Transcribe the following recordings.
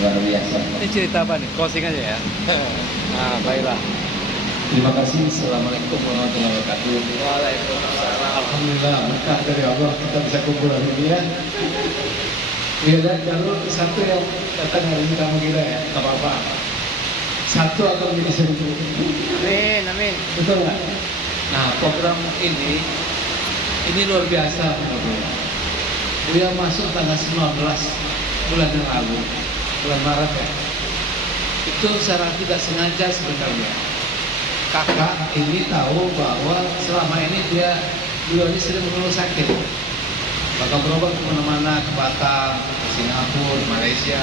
luar biasa. Ini cerita apa nih? Closing aja ya. Nah, baiklah. Terima kasih. Assalamualaikum warahmatullahi wabarakatuh. Waalaikumsalam. Alhamdulillah berkah dari Allah kita bisa kumpul hari ini ya. Ya dan kalau satu yang datang hari ini kamu kira ya, nggak apa-apa. Satu akan menjadi 1000. Amin, amin. Betul nggak? Nah program ini luar biasa menurut Buya. Buya masuk tanggal 19 bulan yang lalu, bulan Maret ya. Itu secara tidak sengaja sebenarnya. Kakak ini tahu bahwa selama ini beliau ini sering mengeluh sakit. Maka berobat kemana-mana, ke Batam, ke Singapura, Malaysia,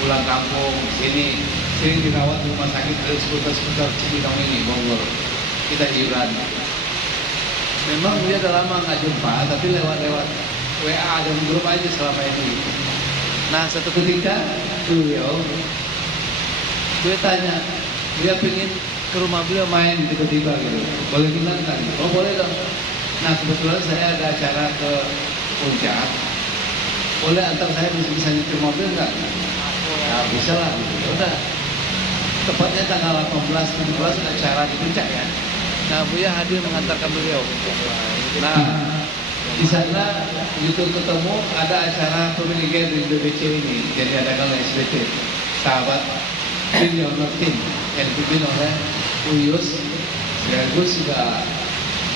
pulang kampung, sini sering dirawat di rumah sakit dari seputar Cibinong ini, Bogor. Kita hiburan. Memang dia udah lama nggak jumpa, tapi lewat WA dan grup aja selama ini. Nah satu ketika beliau tanya, dia pengen ke rumah beliau main tiba-tiba gitu, boleh bilang kan? Oh boleh dong. Nah kebetulan saya ada acara ke Puncak, boleh antar saya bisa nyetir mobil nggak? Nah bisa lah, gitu. Udah. Tepatnya tanggal 18-17 acara di Puncak ya. Nah Buya hadir mengantarkan beliau. Nah di sana itu ketemu ada acara pemilihan di DBC ini, jadi ada kalau SBT, sahabat Beliau Martin yang dipimpin oleh Uyus, Bagus juga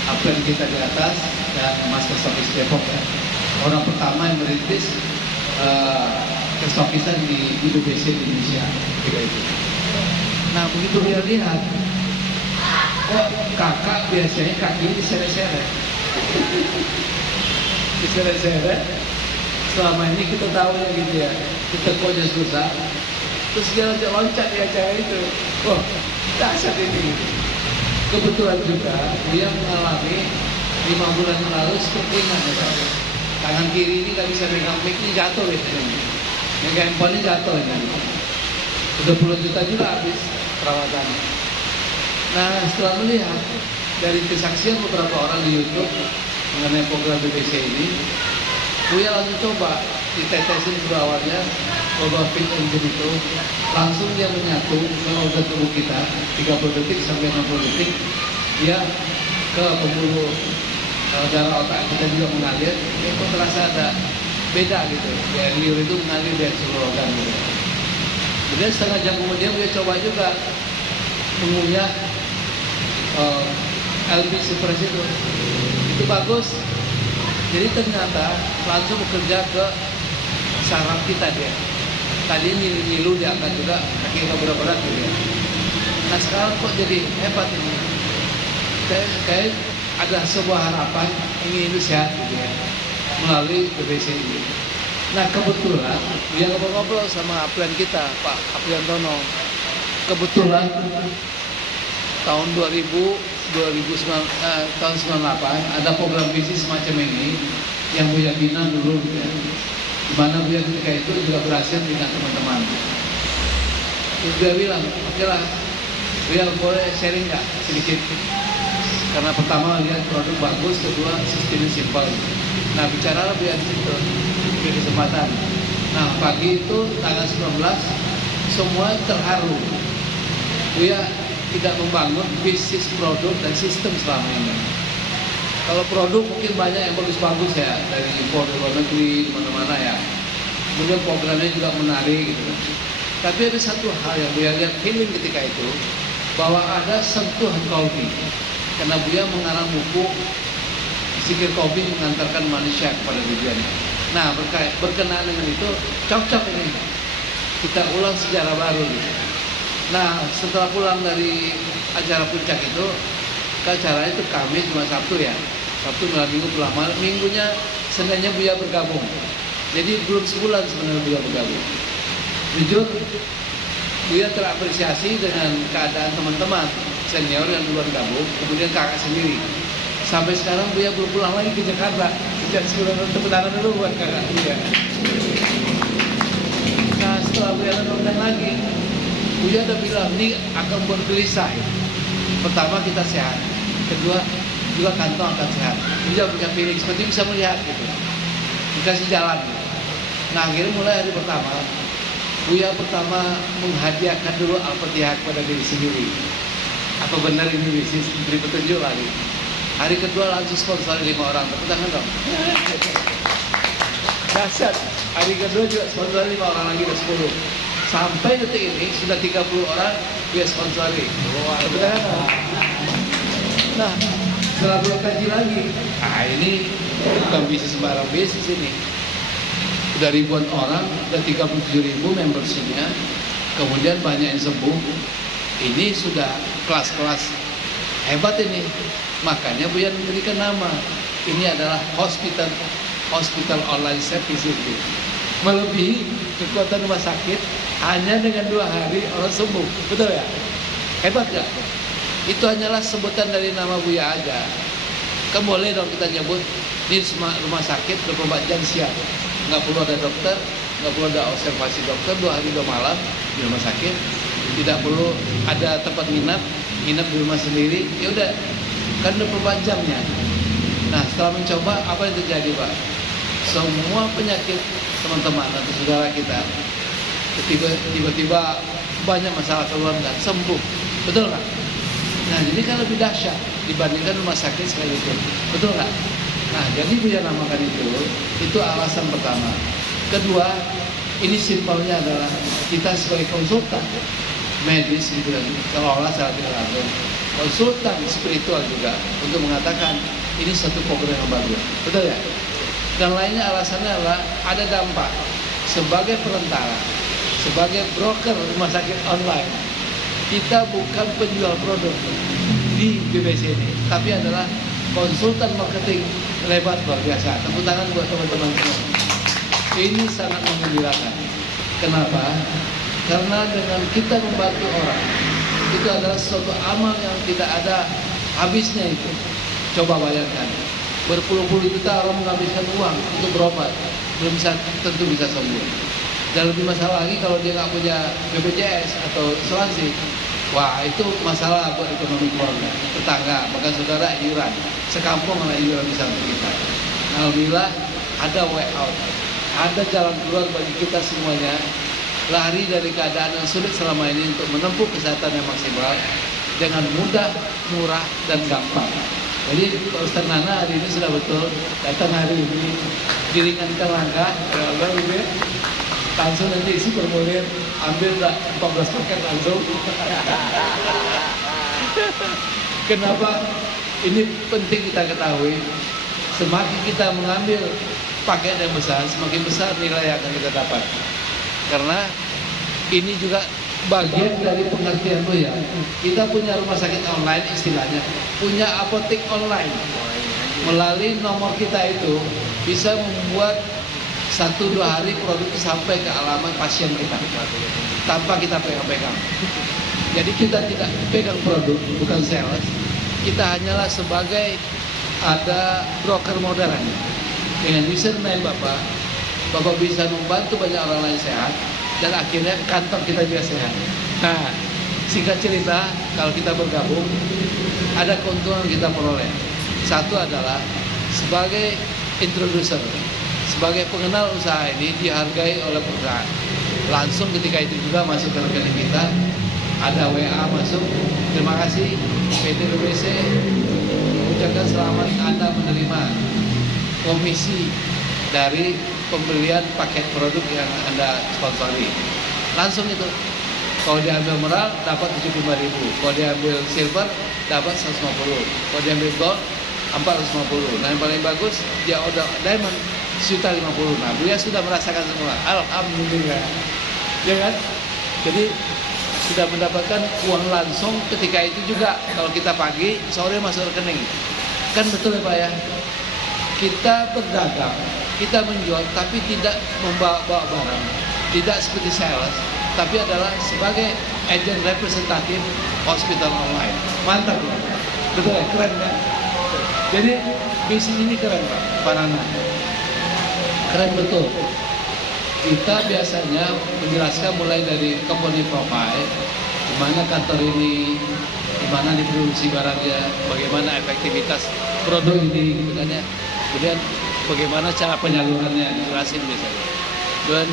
Apel kita di atas dan Mas Kestokis Depok ya. Orang pertama yang merintis kestokisan di DBC di Indonesia ketika itu. Nah begitu dia lihat, kok kakak biasanya kakinya diseret-seret. Diseret-seret. Selama ini kita tahu ya gitu ya, kita pokoknya susah. Terus dia loncat di acara itu. Wah, dahsyat ini. Kebetulan juga dia mengalami 5 bulan yang lalu stroke ringan ya. Tangan kiri ini nggak bisa megang mic, ini jatuh gitu. Megang handphone ini jatuh ya. Udah puluhan juta juga habis perawatan. Nah setelah melihat dari kesaksian beberapa orang di YouTube mengenai program BBC ini, Buya langsung coba ditetesin dulu awalnya Global Fit Engine itu, langsung dia menyatu ke organ tubuh kita 30 detik sampai 60 detik, dia ke pembuluh darah otak kita juga mengalir. Kok terasa ada beda gitu, yang liur itu mengalir dari seluruh organ gitu. Kemudian setengah jam kemudian dia coba juga mengunyah LB Suppress itu bagus. Jadi ternyata langsung bekerja ke saraf kita dia. Tadi ngilu diangkat juga, kaki nggak berat-berat gitu ya. Nah sekarang kok jadi hebat ini. Kayak ada sebuah harapan ingin itu sehat gitu ya, melalui BBC ini. Nah kebetulan dia ngobrol-ngobrol sama apelian kita, Pak Apriantono. Kebetulan tahun 98 ada program bisnis semacam ini yang Buya bina dulu gitu ya. Dimana Buya ketika itu juga berhasil dengan teman-teman. Terus Buya bilang, oke lah, Buya boleh sharing nggak sedikit? Karena pertama lihat produk bagus, kedua sistemnya simpel. Nah bicara Buya di situ, di kesempatan. Nah pagi itu tanggal 19 semua terharu. Buya tidak membangun bisnis produk dan sistem selama ini. Kalau produk mungkin banyak yang bagus-bagus ya, dari impor dari luar negeri, mana-mana ya. Kemudian programnya juga menarik gitu. Tapi ada satu hal yang Buya lihat feeling ketika itu, bahwa ada sentuhan kolbi. Karena Buya mengarang buku Zikir Kolbi mengantarkan manusia kepada tujuannya. Nah berkenaan dengan itu, cocok ini. Kita ulang sejarah baru gitu. Nah setelah pulang dari acara puncak itu, acaranya itu Kamis cuma Sabtu ya, Sabtu malam Minggu pulang malam, Minggunya Seninnya Buya bergabung. Jadi belum sebulan sebenarnya Buya bergabung. Jujur Buya terapresiasi dengan keadaan teman-teman senior yang duluan gabung, kemudian kakak sendiri. Sampai sekarang Buya belum pulang lagi ke Jakarta. Sejak sebulan tepuk tangan dulu buat kakak Buya. Nah setelah Buya undang lagi, Buya udah bilang, ini akan bergelisah. Pertama kita sehat, kedua juga kantong akan sehat. Buya punya feeling, seperti bisa melihat gitu, dikasih jalan gitu. Nah akhirnya mulai hari pertama Buya pertama menghadiahkan dulu Al-Fatihah kepada diri sendiri. Apa benar ini bisnis? Beri petunjuk lagi. Hari kedua langsung sponsor 5 orang. Tepuk tangan dong. Dahsyat. Hari kedua juga sponsor 5 orang lagi, udah 10. Sampai detik ini sudah 30 orang dia sponsori. Tepuk tangan dong. Nah, setelah belum kaji lagi. Nah, ini bukan bisnis sembarang bisnis ini. Udah ribuan orang, udah 37.000 membershipnya. Kemudian banyak yang sembuh. Ini sudah kelas-kelas hebat ini. Makanya Buya memberikan nama. Ini adalah hospital online service itu. Melebihi kekuatan rumah sakit hanya dengan 2 hari orang sembuh. Betul ya? Hebat gak? Itu hanyalah sebutan dari nama Buya aja. Kan boleh dong kita nyebut ini rumah sakit 24 jam siap. Nggak perlu ada dokter, nggak perlu ada observasi dokter 2 hari 2 malam di rumah sakit. Tidak perlu ada tempat nginap di rumah sendiri. Ya udah, kan 24 jamnya. Nah, setelah mencoba apa yang terjadi, Pak? Semua penyakit teman-teman atau saudara kita tiba-tiba banyak masalah keluarga sembuh. Betul nggak? Nah, jadi kan lebih dahsyat dibandingkan rumah sakit sekalipun. Betul nggak? Nah, jadi Buya namakan itu alasan pertama. Kedua, ini simpelnya adalah kita sebagai konsultan medis gitu kan, kalau olah secara tidak langsung, konsultan spiritual juga untuk mengatakan ini satu program yang bagus. Betul ya? Dan lainnya alasannya adalah ada dampak sebagai perantara, sebagai broker rumah sakit online. Kita bukan penjual produk di BBC ini, tapi adalah konsultan marketing lebat luar biasa. Tepuk tangan buat teman-teman semua. Ini sangat menggembirakan. Kenapa? Karena dengan kita membantu orang, itu adalah suatu amal yang tidak ada habisnya itu. Coba bayangkan, berpuluh-puluh juta orang menghabiskan uang untuk berobat, belum tentu bisa sembuh. Dan lebih masalah lagi kalau dia nggak punya BPJS atau asuransi. Wah, itu masalah buat ekonomi keluarga, tetangga, bahkan saudara iuran. Sekampung kena iuran bisa untuk kita. Alhamdulillah ada way out, ada jalan keluar bagi kita semuanya. Lari dari keadaan yang sulit selama ini untuk menempuh kesehatan yang maksimal dengan mudah, murah, dan gampang. Jadi Pak Ustaz Nana hari ini sudah betul datang hari ini, diringankan langkah, ya Allah, langsung nanti isi formulir, ambil 14 paket langsung. Kenapa ini penting kita ketahui? Semakin kita mengambil paket yang besar, semakin besar nilai yang akan kita dapat. Karena ini juga bagian dari pengertian Buya. Kita punya rumah sakit online istilahnya, punya apotek online. Melalui nomor kita itu bisa membuat 1-2 hari produk sampai ke alamat pasien kita tanpa kita pegang-pegang. Jadi kita tidak pegang produk, bukan sales. Kita hanyalah sebagai ada broker modern. Dengan username Bapak bisa membantu banyak orang lain sehat, dan akhirnya kantor kita juga sehat. Nah, singkat cerita, kalau kita bergabung, ada keuntungan kita peroleh. Satu adalah sebagai introducer, sebagai pengenal usaha ini dihargai oleh perusahaan. Langsung ketika itu juga masuk ke rekening kita, ada WA masuk. Terima kasih PT BBC, ucapkan selamat Anda menerima komisi dari pembelian paket produk yang Anda sponsori. Langsung itu. Kalau diambil emerald dapat 75.000, kalau diambil silver dapat 150, kalau diambil gold 450. Nah, yang paling bagus dia order diamond 1.050. Nah, Buya sudah merasakan semua. Alhamdulillah. Ya kan? Jadi sudah mendapatkan uang langsung ketika itu juga. Kalau kita pagi, sore masuk rekening. Kan betul ya Pak ya? Kita berdagang, kita menjual, tapi tidak membawa barang, tidak seperti sales, tapi adalah sebagai agent representatif hospital online. Mantap loh, betul ya, keren kan? Jadi bisnis ini keren Pak Nana, keren betul. Kita biasanya menjelaskan mulai dari company profile, di mana kantor ini, di mana diproduksi barangnya, bagaimana efektivitas produk ini, gitu kan ya. Kemudian bagaimana cara penyalurannya, dijelasin biasanya. dan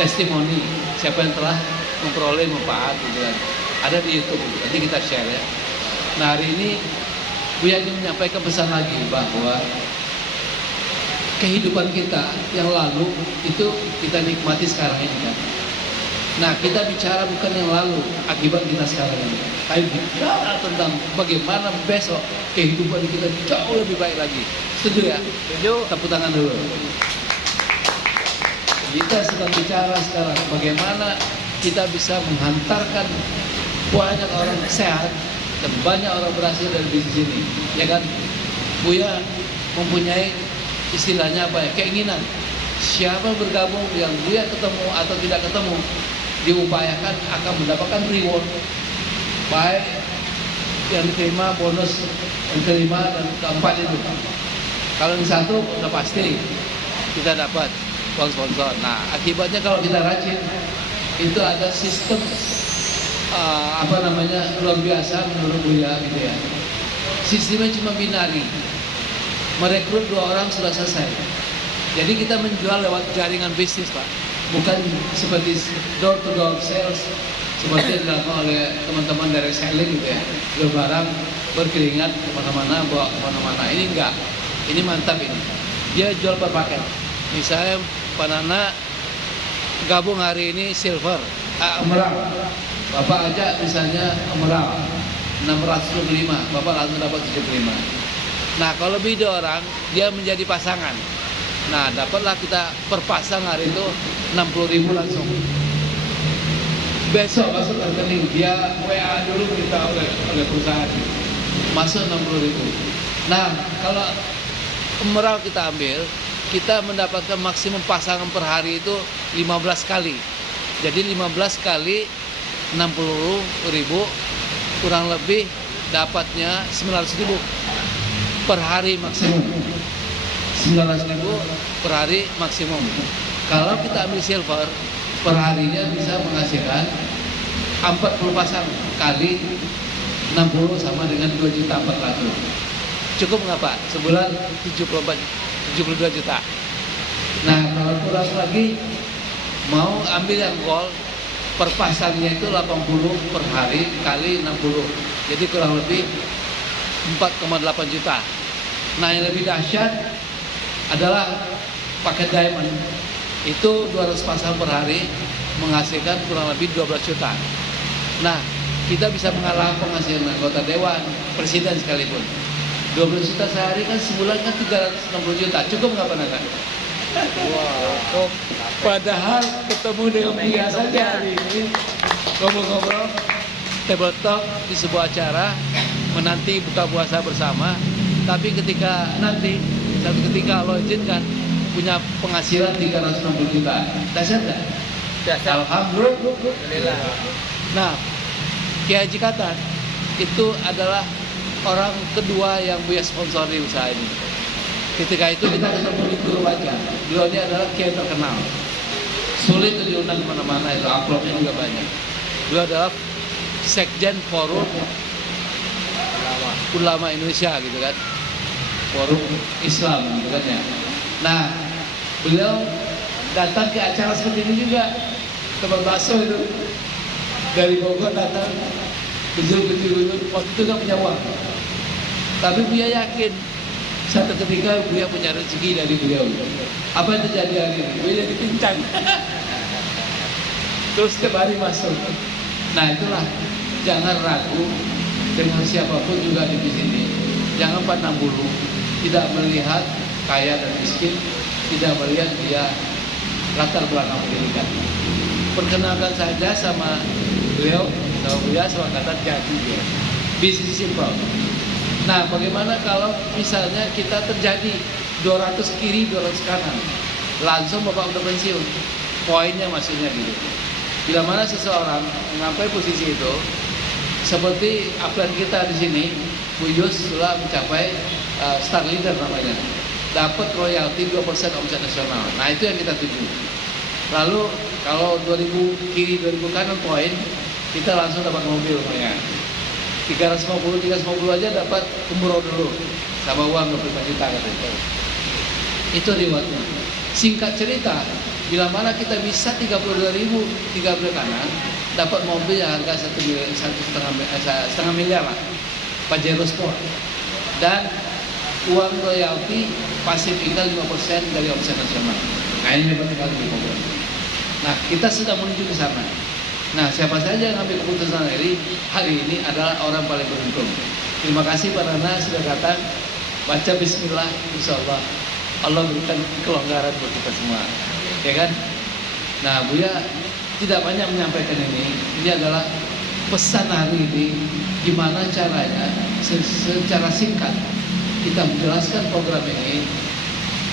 testimoni siapa yang telah memperoleh manfaat gitu kan. Ada di YouTube, nanti kita share ya. Nah hari ini Buya ingin menyampaikan pesan lagi bahwa kehidupan kita yang lalu itu kita nikmati sekarang ini kan. Nah kita bicara bukan yang lalu, akibat kita sekarang ini. Tapi bicara tentang bagaimana besok kehidupan kita jauh lebih baik lagi. Setuju ya? Setuju. Tepuk tangan dulu. Kita sedang bicara sekarang bagaimana kita bisa menghantarkan banyak orang sehat dan banyak orang berhasil dari bisnis ini, ya kan? Buya mempunyai istilahnya apa ya? Keinginan. Siapa bergabung yang Buya ketemu atau tidak ketemu, diupayakan akan mendapatkan reward, baik yang diterima bonus yang kelima dan keempat itu. Kalau yang satu udah pasti kita dapat sponsor. Nah akibatnya kalau kita rajin itu ada sistem luar biasa menurut Buya gitu ya. Sistemnya cuma binari, merekrut 2 orang sudah selesai. Jadi kita menjual lewat jaringan bisnis Pak, bukan seperti door to door sales seperti yang dilakukan oleh teman-teman dari selling gitu ya, jual barang berkeringat kemana-mana, bawa kemana-mana. Ini enggak, ini mantap ini. Dia jual per paket. Misalnya Pak Nana gabung hari ini silver, emerald. Bapak ajak misalnya emerald 625, Bapak langsung dapat 75. Nah kalau lebih 2 orang, dia menjadi pasangan. Nah dapatlah kita per pasang hari itu 60.000 langsung. Besok masuk ke rekening, dia WA dulu minta oleh perusahaan, masuk 60.000. Nah kalau emerald kita ambil, kita mendapatkan maksimum pasangan per hari itu 15 kali. Jadi 15 kali 60.000 kurang lebih dapatnya 900.000 per hari maksimum. 900.000 per hari maksimum. Kalau kita ambil silver, per harinya bisa menghasilkan 40 pasang kali 60 sama dengan 2.400.000. Cukup nggak Pak? Sebulan 72 juta. Nah kalau kurang lagi mau ambil yang gold, per pasangnya itu 80 per hari kali 60. Jadi kurang lebih 4,8 juta. Nah yang lebih dahsyat adalah paket diamond. Itu 200 pasang per hari menghasilkan kurang lebih 12 juta. Nah kita bisa mengalahkan penghasilan anggota dewan, presiden sekalipun. 12 juta sehari kan sebulan kan 360 juta. Cukup nggak Pak Nana? Wow. Padahal ketemu dengan Buya saja hari ini ngobrol-ngobrol table talk di sebuah acara menanti buka puasa bersama. Tapi ketika nanti satu ketika Allah izinkan punya penghasilan 360 juta. Dahsyat nggak? Dahsyat. Alhamdulillah. Nah, Kiai Haji Katan itu adalah orang kedua yang Buya sponsori usaha ini. Ketika itu kita ketemu di grup aja. Beliau ini adalah kiai terkenal. Sulit untuk diundang kemana-mana, itu amplopnya juga banyak. Beliau adalah Sekjen Forum Ulama Indonesia gitu kan. Forum Islam gitu kan ya. Nah, beliau datang ke acara seperti ini juga. Tempat bakso itu dari Bogor datang, kecil-kecil waktu itu nggak punya uang. Tapi Buya yakin satu ketika Buya punya rezeki dari beliau. Apa yang terjadi hari ini? Buya jadi pincang. Terus setiap hari masuk. Nah itulah, jangan ragu dengan siapapun juga di sini. Jangan pandang bulu, tidak melihat kaya dan miskin, tidak melihat dia latar belakang pendidikan. Perkenalkan saja sama beliau, sama Buya, sama kata jadi dia. Bisnis simple. Nah, bagaimana kalau misalnya kita terjadi 200 kiri, 200 kanan, langsung Bapak udah pensiun. Poinnya maksudnya gitu. Bila mana seseorang mencapai posisi itu, seperti upline kita di sini, Bu Yus sudah mencapai star leader namanya, dapat royalti 2% omset nasional. Nah itu yang kita tuju. Lalu kalau 2000 kiri 2000 kanan poin, kita langsung dapat mobil lumayan. 350 aja dapat umroh dulu sama uang 25 juta katanya. Itu rewardnya. Singkat cerita, Bila mana kita bisa 32.000 3 bulan kanan dapat mobil yang harga 1,5 miliar lah, Pajero Sport, dan uang royalti pasif income 5% dari omset nasional. Nah ini penting kali di program. Nah kita sudah menuju ke sana. Nah siapa saja yang ambil keputusan hari ini adalah orang paling beruntung. Terima kasih Pak Nana sudah datang. Baca Bismillah, insya Allah Allah berikan kelonggaran buat kita semua, ya kan? Nah Buya tidak banyak menyampaikan ini. Ini adalah pesan hari ini, gimana caranya secara singkat kita menjelaskan program ini.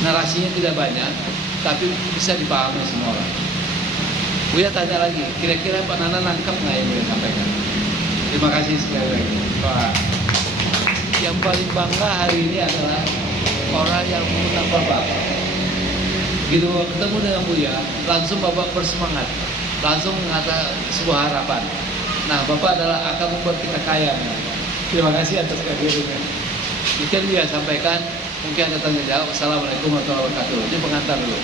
Narasinya tidak banyak, tapi bisa dipahami semua orang. Buya tanya lagi, kira-kira Pak Nana nangkep nggak yang Buya sampaikan? Terima kasih sekali lagi. Pak. Yang paling bangga hari ini adalah orang yang mengundang Bapak. Begitu ketemu dengan Buya, langsung Bapak bersemangat, langsung mengatakan sebuah harapan. Nah, Bapak adalah akan membuat kita kaya. Terima kasih atas kehadirannya. Mungkin Buya sampaikan, mungkin ada tanya jawab. Assalamualaikum warahmatullahi wabarakatuh. Ini pengantar dulu.